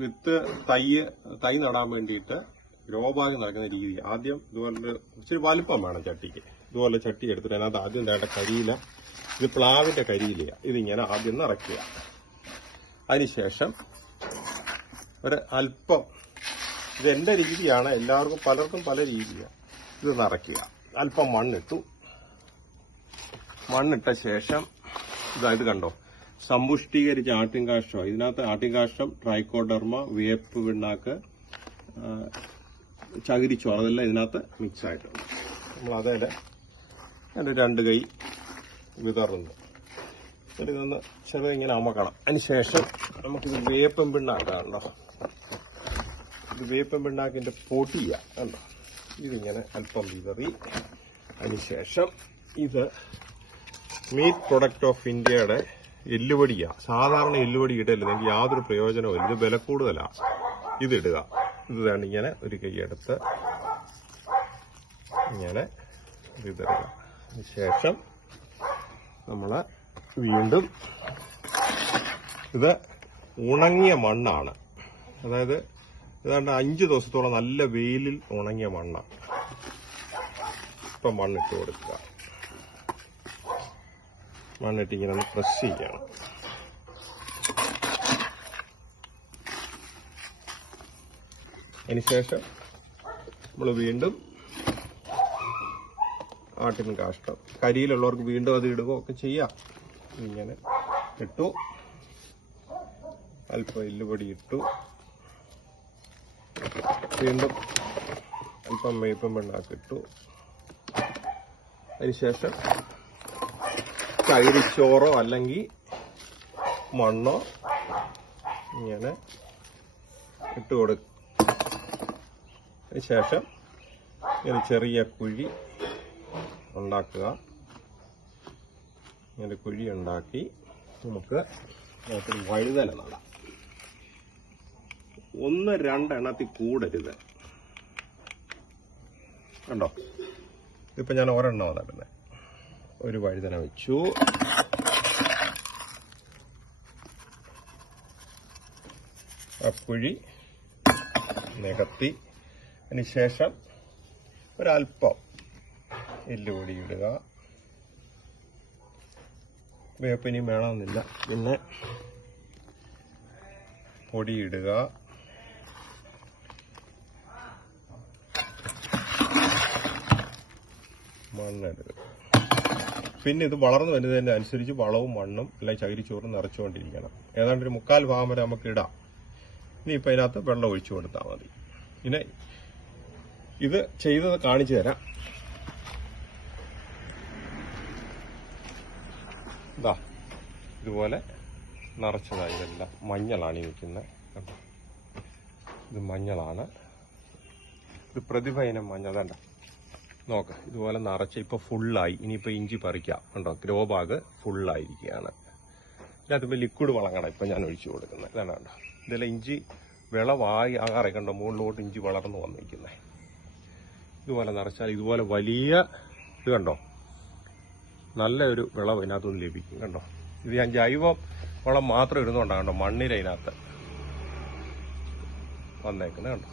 വിത്ത് തൈ നടാൻ വേണ്ടിയിട്ട് ഗ്രോ ബാഗ് നടക്കുന്ന രീതി. ആദ്യം ഇതുപോലെ ഇച്ചിരി വലുപ്പം വേണം ചട്ടിക്ക്. ഇതുപോലെ ചട്ടി എടുത്തിട്ട് അതിനകത്ത് ആദ്യം വേണ്ട കരിയില, ഇത് പ്ലാവിന്റെ കരിയിലയാണ്, ഇതിങ്ങനെ ആദ്യം നിറയ്ക്കുക. അതിനുശേഷം ഒരു അല്പം, ഇത് എന്റെ രീതിയാണ്, എല്ലാവർക്കും പലർക്കും പല രീതിയാണ്. ഇത് നിറയ്ക്കുക. അല്പം മണ്ണിട്ട ശേഷം ഇത് കണ്ടോ, സമ്പുഷ്ടീകരിച്ച ആട്ടിൻകാഷ്ടം. ഇതിനകത്ത് ആട്ടിൻകാഷ്ടം, ട്രൈക്കോഡർമ, വേപ്പ് പിണ്ണാക്ക്, ചകിരിച്ചോറ്, അതെല്ലാം ഇതിനകത്ത് മിക്സ് ആയിട്ടുണ്ട്. നമ്മൾ അതേടെ 2 കൈ വിതറുന്നു. ഇതൊന്ന് ചെറുതിങ്ങനെ അമക്കണം. അതിനുശേഷം നമുക്കിത് വേപ്പൻ പിണ്ണാക്കാണല്ലോ, ഇത് വേപ്പൻ പിണ്ണാക്കിന്റെ പൊടിയാണ് കണ്ടോ. ഇതിങ്ങനെ അല്പം വിതറി. അതിനുശേഷം ഇത് മീറ്റ് പ്രൊഡക്റ്റ് ഓഫ് ഇന്ത്യയുടെ എല്ലുപൊടിയാണ്. സാധാരണ എല്ലുപൊടി ഇടരുത്, എനിക്ക് യാതൊരു പ്രയോജനവും ഇല്ല, ഇത് വില കൂടുതലാണ്. ഇതിടുക. ഇത് വേണ്ട ഇങ്ങനെ ഒരു കൈയെടുത്ത് ഇങ്ങനെ വിതറുക. ശേഷം നമ്മൾ വീണ്ടും, ഇത് ഉണങ്ങിയ മണ്ണാണ്, അതായത് ഏതാണ്ട് 5 ദിവസത്തോളം നല്ല വെയിലിൽ ഉണങ്ങിയ മണ്ണാണ്. ഇപ്പം മണ്ണിട്ട് കൊടുക്കുക. മണ്ണിട്ട് ഇങ്ങനെ ഒന്ന് പ്രസ് ചെയ്യണം. അതിനുശേഷം നമ്മൾ വീണ്ടും ആട്ടിൻ കാഷ്ടം, കരിയിലുള്ളവർക്ക് വീണ്ടും അത് ഇടുകയോ ഒക്കെ ചെയ്യാം. ഇങ്ങനെ ഇട്ടു, അല്പം എല്ലുപൊടി ഇട്ടു, വീണ്ടും അല്പം വേപ്പൻ പിണ്ണാക്ക് ഇട്ടു. അതിനുശേഷം ചകിരിച്ചോറോ അല്ലെങ്കിൽ മണ്ണോ ഇങ്ങനെ ഇട്ട് കൊടുക്കും. അതിനുശേഷം ഇങ്ങനെ ചെറിയ കുഴി ഉണ്ടാക്കുക. ഇങ്ങനെ കുഴി ഉണ്ടാക്കി നമുക്ക് വഴുതന നടാം. 1-2 എണ്ണത്തിൽ കൂടരുത് കണ്ടോ. ഇതിപ്പോ ഞാൻ ഒരെണ്ണം നടുന്നത്. ഒരു വഴുതന വെച്ചു. ആ കുഴി നികത്തി. അതിനുശേഷം ഒരല്പം എല്ലുപൊടി ഇടുക. വേപ്പിനിയും വേണമെന്നില്ല. പിന്നെ പൊടിയിടുക. മണ്ണിടുക. പിന്നെ ഇത് വളർന്നു വരുന്നതിനനുസരിച്ച് വളവും മണ്ണും എല്ലാം ചകിരിച്ചോറും നിറച്ചുകൊണ്ടിരിക്കണം. ഏതാണ്ട് ഒരു 3/4 ഭാഗം വരെ നമുക്ക് ഇടാം. ഇനിയിപ്പോൾ അതിനകത്ത് വെള്ളം ഒഴിച്ചു കൊടുത്താൽ മതി. പിന്നെ ഇത് ചെയ്തത് കാണിച്ചു തരാം. ഇതാ ഇതുപോലെ നിറച്ചതായി. ഇതെല്ലാം മഞ്ഞളാണ് ഈ നിൽക്കുന്നത്. ഇത് മഞ്ഞളാണ്. ഇത് പ്രതിഭയിനം മഞ്ഞൾ. വേണ്ട നോക്ക്, ഇതുപോലെ നിറച്ച് ഇപ്പോൾ ഫുള്ളായി. ഇനിയിപ്പോൾ ഇഞ്ചി പറിക്കാം. ഉണ്ടോ, ഗ്രോ ബാഗ് ഫുള്ളായിരിക്കുകയാണ്. ഇതിനകത്ത് ലിക്വിഡ് വളങ്ങണം ഇപ്പം ഞാൻ ഒഴിച്ചു കൊടുക്കുന്നത്. ഇതാണ് കണ്ടോ, ഇതെല്ലാം ഇഞ്ചി വിളവായി ആകാറെ കണ്ടോ, മുകളിലോട്ട് ഇഞ്ചി വളർന്നു വന്നിരിക്കുന്നത്. ഇതുപോലെ നിറച്ചാൽ ഇതുപോലെ വലിയ ഇത് കണ്ടോ, നല്ലൊരു വിളവ് ഇതിനകത്തുനിന്ന് ലഭിക്കും. കണ്ടോ, ഇത് ഞാൻ ജൈവ വളം മാത്രം ഇടുന്നുകൊണ്ടാണ് കണ്ടോ മണ്ണിര ഇതിനകത്ത് വന്നേക്കുന്നത്. കണ്ടോ.